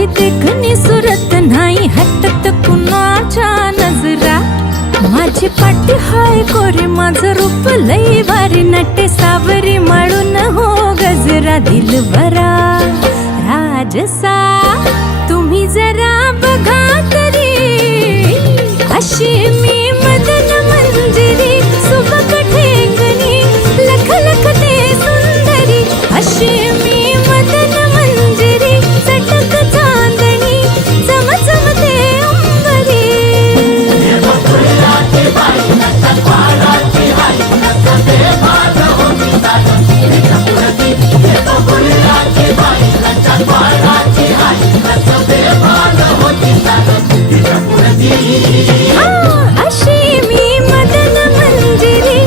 माझी देखणी सुरत नाही हटत कुणाच्या नजरा. माझी पाटी हाय कोरी माझं रूप लई भारी नटे सावरी माळून हो गजरा. दिलबरा राजसा तुम्ही जरा बघा तरी अशी मी मदन मंजिरी. सुबक ठेंगणी लख लखते सुंदरी अशी मी मदन मंजिरी. चटक चांदणी चमचमते अंबरी. अशी मी मदन मंजिरी.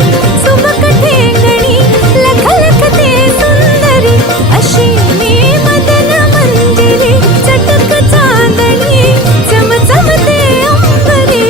सुबक ठेंगणी लख लखते सुंदरी अशी मी मदन मंजिरी. चटक चांदणी चमचमते अंबरी.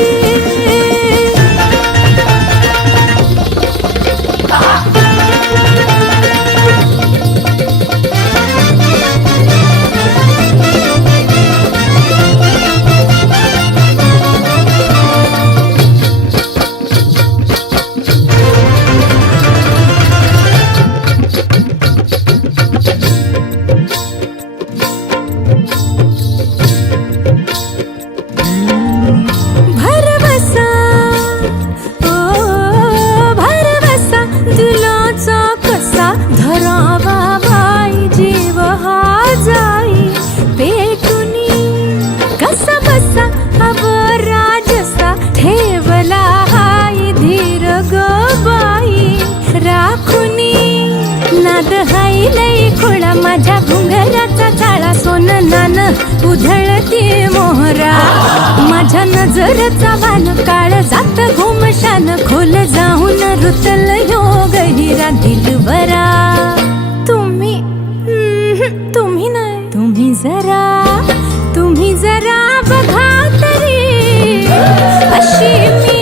भरवसा ओ भरवसा दिलाचा कसा धरावा बाई. जीव हा जाई पेटुनी कसा बसा अव राजसा. ठेवला हाय धीर ग बाई राखुनी. नाद हाय लई खोळा माझ्या घुंगराचा चाळा. सोन नान उधळती मोहरा. माझ्या नजरचा वान काळ जात घुमशान. खोल जाऊन रुतल योग हिरा. दिलबरा तुम्ही तुम्ही नाही तुम्ही जरा बघा तरी अशी मी